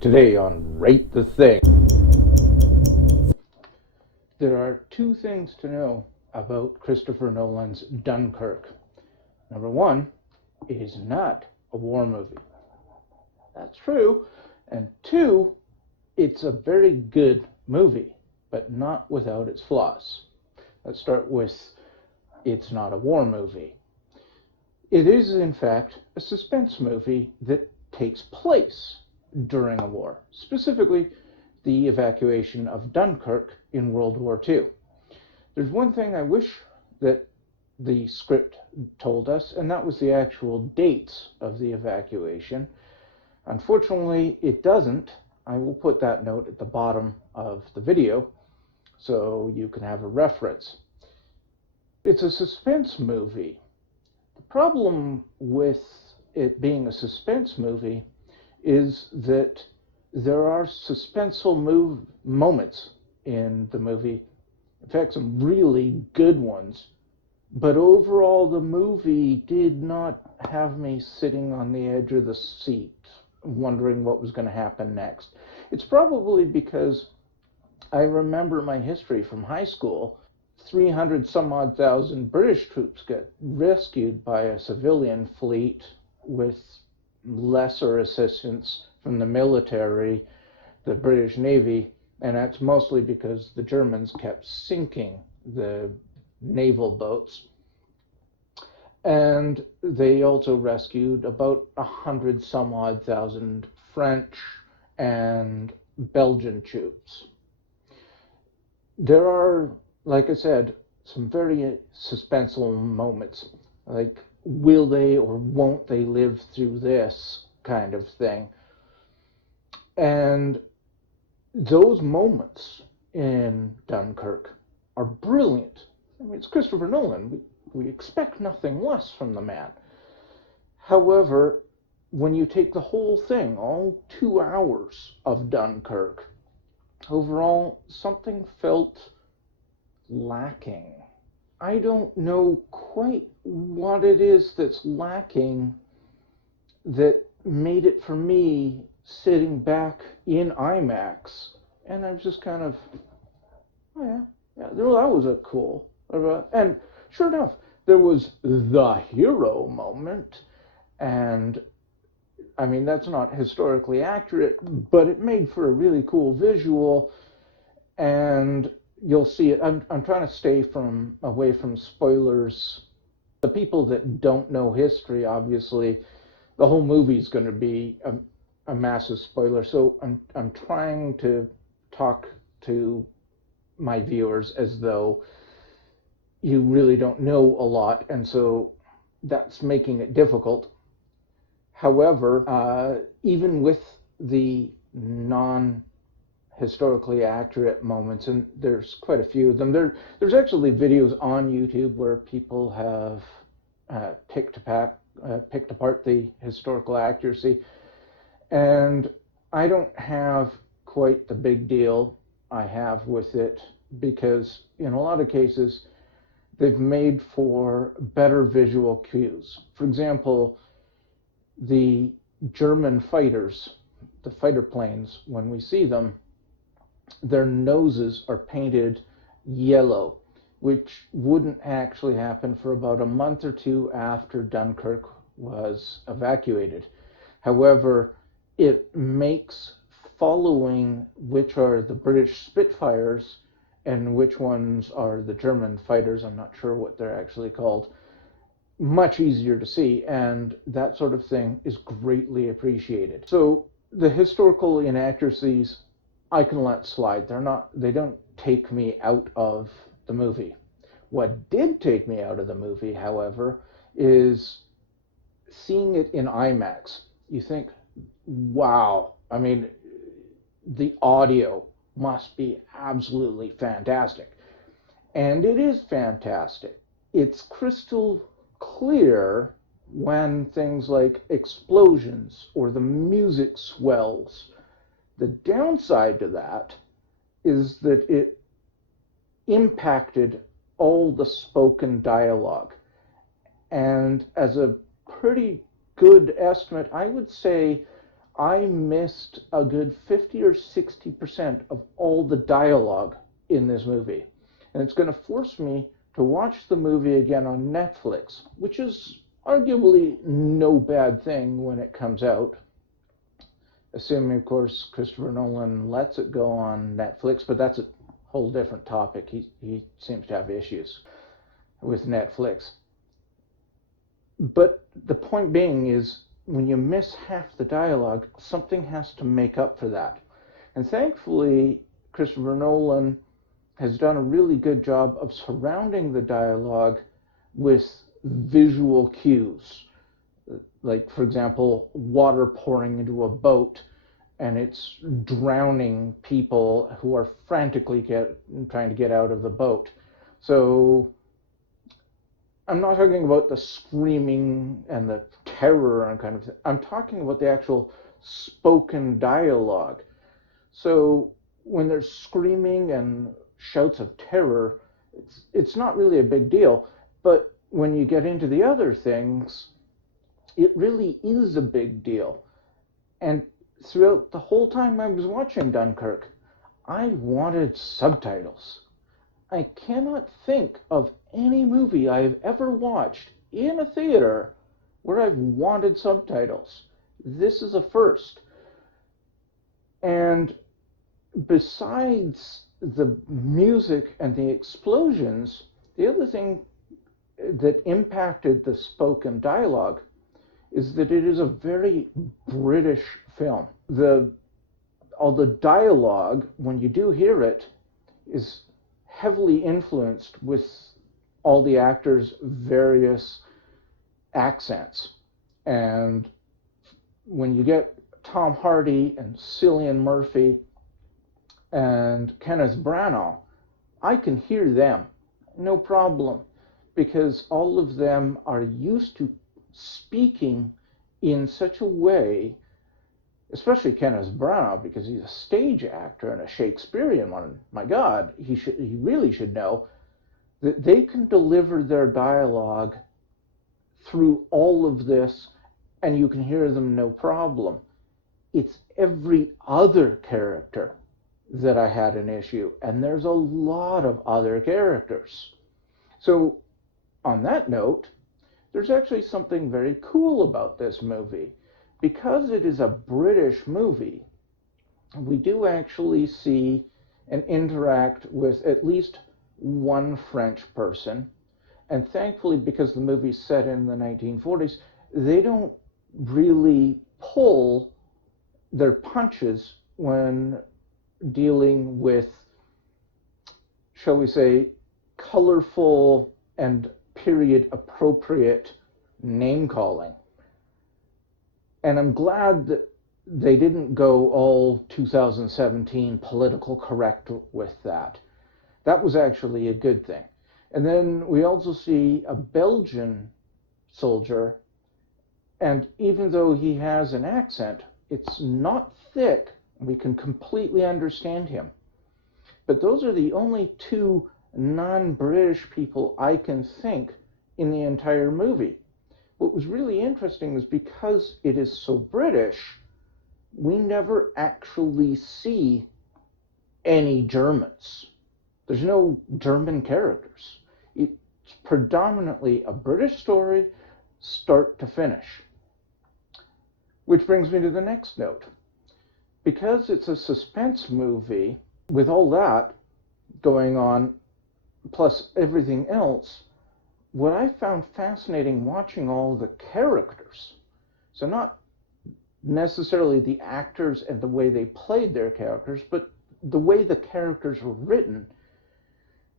Today on Rate the Thing. There are two things to know about Christopher Nolan's Dunkirk. Number one, it is not a war movie. That's true. And two, it's a very good movie, but not without its flaws. Let's start with it's not a war movie. It is, in fact, a suspense movie that takes place during a war, specifically the evacuation of Dunkirk in World War II. There's one thing I wish that the script told us, and that was the actual dates of the evacuation. Unfortunately, it doesn't. I will put that note at the bottom of the video so you can have a reference. It's a suspense movie. The problem with it being a suspense movie is that there are suspenseful moments in the movie. In fact, some really good ones. But overall, the movie did not have me sitting on the edge of the seat, wondering what was going to happen next. It's probably because I remember my history from high school. 300 some odd thousand British troops got rescued by a civilian fleet with lesser assistance from the military, the British Navy, and that's mostly because the Germans kept sinking the naval boats. And they also rescued about 100 some odd thousand French and Belgian troops. There are, like I said, some very suspenseful moments, like will they or won't they live through this kind of thing. And those moments in Dunkirk are brilliant. I mean, it's Christopher Nolan. We expect nothing less from the man. However, when you take the whole thing, all 2 hours of Dunkirk, overall, something felt lacking. I don't know quite what it is that's lacking that made it for me sitting back in IMAX, and I was just kind of, oh yeah, that was a cool. And sure enough, there was the hero moment, and I mean, that's not historically accurate, but it made for a really cool visual, and you'll see it. I'm trying to stay away from spoilers. The people that don't know history, obviously, the whole movie is going to be a massive spoiler. So I'm trying to talk to my viewers as though you really don't know a lot, and so that's making it difficult. However, even with the non-historically accurate moments, and there's quite a few of them, there's actually videos on YouTube where people have picked apart the historical accuracy, and I don't have quite the big deal I have with it, because in a lot of cases they've made for better visual cues. For example, the German fighters, the fighter planes, when we see them, their noses are painted yellow, which wouldn't actually happen for about a month or two after Dunkirk was evacuated. However, it makes following which are the British Spitfires and which ones are the German fighters, I'm not sure what they're actually called, much easier to see, and that sort of thing is greatly appreciated. So the historical inaccuracies I can let slide. They don't take me out of the movie. What did take me out of the movie, however, is seeing it in IMAX. You think, wow, I mean, the audio must be absolutely fantastic. And it is fantastic. It's crystal clear when things like explosions or the music swells. The downside to that is that it impacted all the spoken dialogue. And as a pretty good estimate, I would say I missed a good 50 or 60% of all the dialogue in this movie. And it's going to force me to watch the movie again on Netflix, which is arguably no bad thing when it comes out. Assuming, of course, Christopher Nolan lets it go on Netflix, but that's a whole different topic. He seems to have issues with Netflix. But the point being is, when you miss half the dialogue, something has to make up for that. And thankfully, Christopher Nolan has done a really good job of surrounding the dialogue with visual cues. Like, for example, water pouring into a boat and it's drowning people who are frantically trying to get out of the boat. So I'm not talking about the screaming and the terror and kind of thing. I'm talking about the actual spoken dialogue. So when there's screaming and shouts of terror, it's not really a big deal. But when you get into the other things, it really is a big deal. And throughout the whole time I was watching Dunkirk, I wanted subtitles. I cannot think of any movie I have ever watched in a theater where I've wanted subtitles. This is a first. And besides the music and the explosions, the other thing that impacted the spoken dialogue is that it is a very British film. All the dialogue, when you do hear it, is heavily influenced with all the actors' various accents. And when you get Tom Hardy and Cillian Murphy and Kenneth Branagh, I can hear them, no problem, because all of them are used to speaking in such a way, especially Kenneth Branagh, because he's a stage actor and a Shakespearean one. My God, he really should know that they can deliver their dialogue through all of this, and you can hear them no problem. It's every other character that I had an issue, and there's a lot of other characters. So, on that note, there's actually something very cool about this movie. Because it is a British movie, we do actually see and interact with at least one French person. And thankfully, because the movie's set in the 1940s, they don't really pull their punches when dealing with, shall we say, colorful and period appropriate name calling. And I'm glad that they didn't go all 2017 political correct with that. That was actually a good thing. And then we also see a Belgian soldier, and even though he has an accent, it's not thick. We can completely understand him. But those are the only two non-British people I can think in the entire movie. What was really interesting is because it is so British, we never actually see any Germans. There's no German characters. It's predominantly a British story, start to finish. Which brings me to the next note. Because it's a suspense movie, with all that going on, plus everything else, what I found fascinating watching all the characters, so not necessarily the actors and the way they played their characters, but the way the characters were written,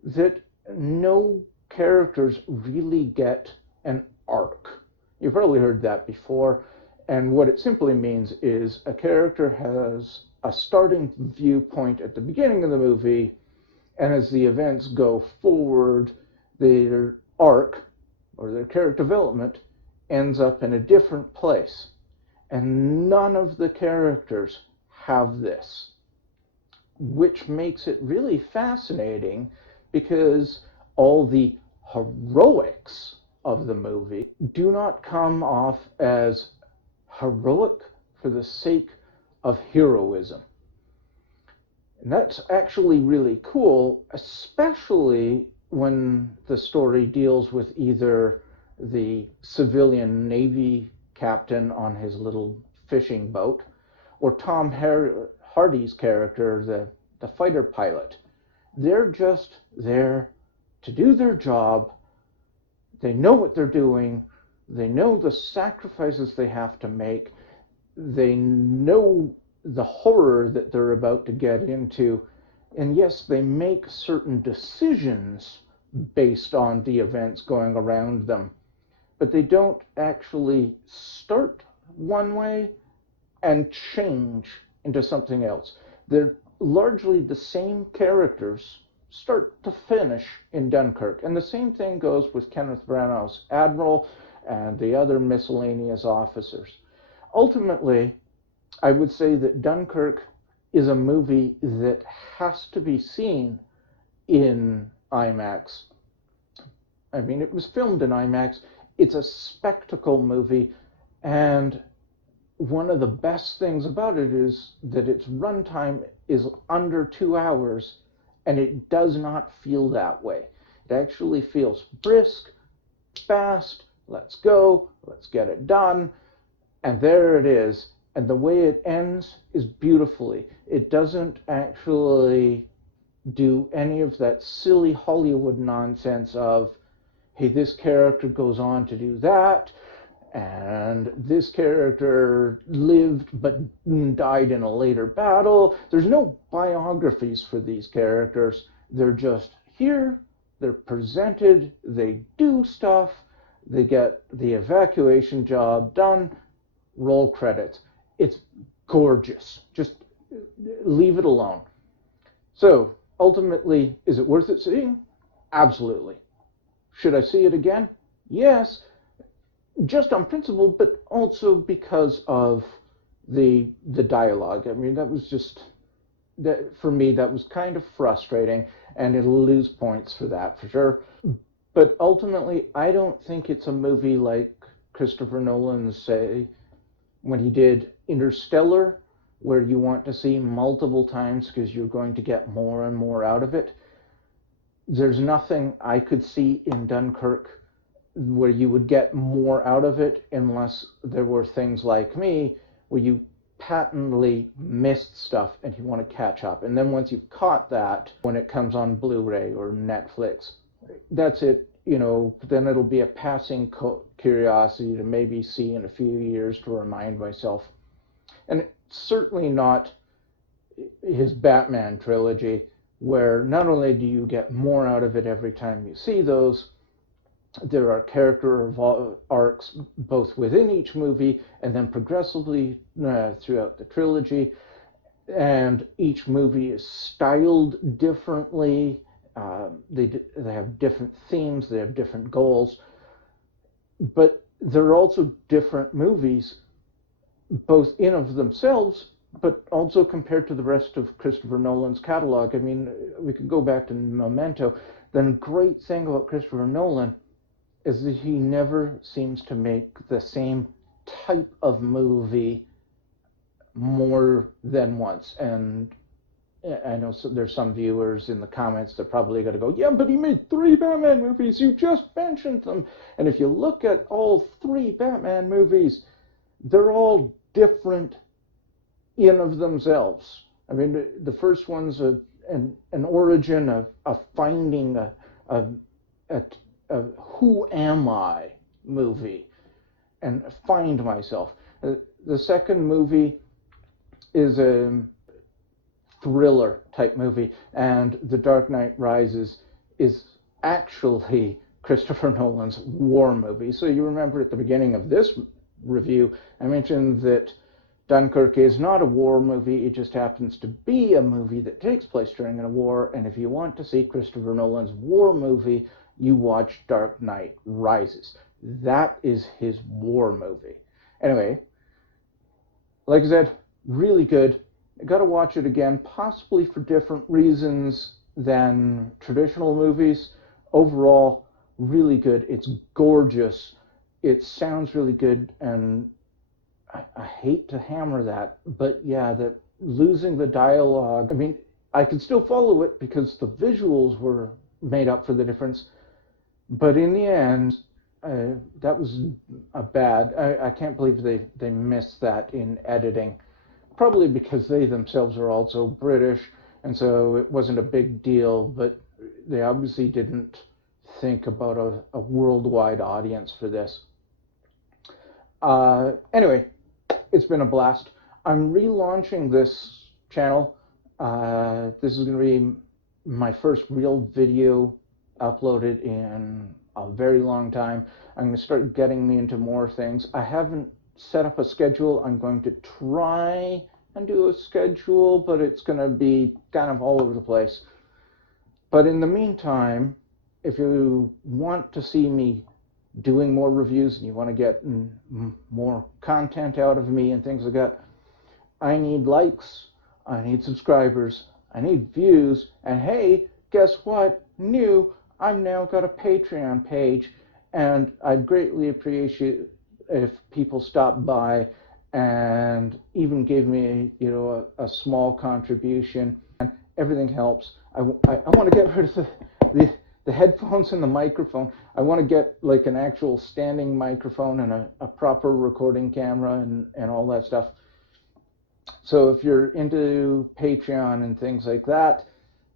that no characters really get an arc. You've probably heard that before, and what it simply means is a character has a starting viewpoint at the beginning of the movie, and as the events go forward, their arc or their character development ends up in a different place. And none of the characters have this, which makes it really fascinating because all the heroics of the movie do not come off as heroic for the sake of heroism. And that's actually really cool, especially when the story deals with either the civilian Navy captain on his little fishing boat, or Tom Hardy's character, the fighter pilot. They're just there to do their job. They know what they're doing. They know the sacrifices they have to make. They know the horror that they're about to get into. And yes, they make certain decisions based on the events going around them, but they don't actually start one way and change into something else. They're largely the same characters start to finish in Dunkirk. And the same thing goes with Kenneth Branagh's Admiral and the other miscellaneous officers. Ultimately, I would say that Dunkirk is a movie that has to be seen in IMAX. I mean, it was filmed in IMAX. It's a spectacle movie, and one of the best things about it is that its runtime is under 2 hours, and it does not feel that way. It actually feels brisk, fast, let's go, let's get it done, and there it is. And the way it ends is beautifully. It doesn't actually do any of that silly Hollywood nonsense of, hey, this character goes on to do that, and this character lived but died in a later battle. There's no biographies for these characters. They're just here, they're presented, they do stuff, they get the evacuation job done, roll credits. It's gorgeous. Just leave it alone. So, ultimately, is it worth it seeing? Absolutely. Should I see it again? Yes, just on principle, but also because of the dialogue. I mean, that was just, that for me, that was kind of frustrating, and it'll lose points for that, for sure. But ultimately, I don't think it's a movie like Christopher Nolan's, say, when he did Interstellar, where you want to see multiple times because you're going to get more and more out of it. There's nothing I could see in Dunkirk where you would get more out of it unless there were things like me where you patently missed stuff and you want to catch up. And then once you've caught that, when it comes on Blu-ray or Netflix, that's it. You know, then it'll be a passing curiosity to maybe see in a few years to remind myself. And certainly not his Batman trilogy, where not only do you get more out of it every time you see those, there are character arcs both within each movie and then progressively throughout the trilogy. And each movie is styled differently. They have different themes, they have different goals, but they're also different movies, both in of themselves, but also compared to the rest of Christopher Nolan's catalog. I mean, we could go back to Memento. The great thing about Christopher Nolan is that he never seems to make the same type of movie more than once. And I know there's some viewers in the comments that probably going to go, yeah, but he made 3 Batman movies. You just mentioned them. And if you look at all 3 Batman movies, they're all different in of themselves. I mean, the first one's an origin of finding a who am I movie and find myself. The second movie is a thriller type movie, and The Dark Knight Rises is actually Christopher Nolan's war movie. So you remember at the beginning of this review, I mentioned that Dunkirk is not a war movie, it just happens to be a movie that takes place during a war, and if you want to see Christopher Nolan's war movie, you watch Dark Knight Rises. That is his war movie. Anyway, like I said, really good. I gotta watch it again, possibly for different reasons than traditional movies. Overall, really good. It's gorgeous. It sounds really good, and I hate to hammer that, but yeah, that losing the dialogue. I mean, I could still follow it because the visuals were made up for the difference, but in the end, that was a bad. I can't believe they missed that in editing. Probably because they themselves are also British, and so it wasn't a big deal. But they obviously didn't think about a worldwide audience for this. Anyway, it's been a blast. I'm relaunching this channel. This is going to be my first real video uploaded in a very long time. I'm going to start getting me into more things. I haven't set up a schedule. I'm going to try and do a schedule, but it's going to be kind of all over the place. But in the meantime, if you want to see me doing more reviews and you want to get more content out of me and things like that, I need likes, I need subscribers, I need views, and hey, guess what? New, I've now got a Patreon page, and I'd greatly appreciate if people stop by and even give me, a small contribution. Everything helps. I want to get rid of the headphones and the microphone. I want to get like an actual standing microphone and a proper recording camera and all that stuff. So if you're into Patreon and things like that,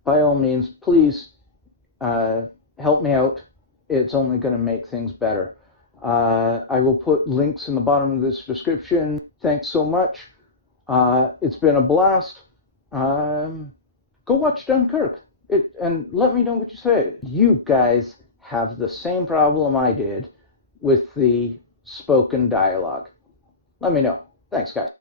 by all means, please help me out. It's only going to make things better. I will put links in the bottom of this description. Thanks so much. It's been a blast. Go watch Dunkirk and let me know what you say. You guys have the same problem I did with the spoken dialogue. Let me know. Thanks, guys.